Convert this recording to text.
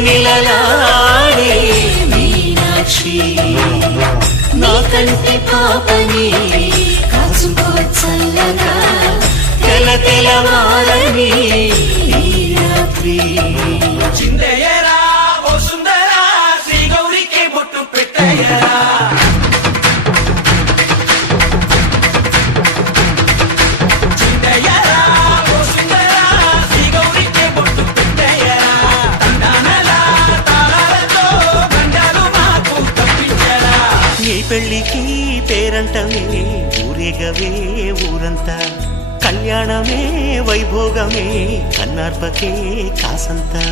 మిలమిలలాడే మీనాక్షి నా కంటి పాపని కాచుకో చల్లగా తెలవారని ఈ రాత్రి చిందయ్యరా ఓ సుందరా శ్రీ గౌరికి బొట్టు పెట్టయ్యరా చిందయ్యరా ఓ సుందరా శ్రీ గౌరికి బొట్టు పెట్టయ్యరా తండానలా తాళాలతో గండాలు మాకు తప్పించరా నీ పెళ్ళికి పేరంటమే ఊరేగవే ఊరంతా కళ్యాణమే వైభోగమే కన్నార్పకే కాసంతా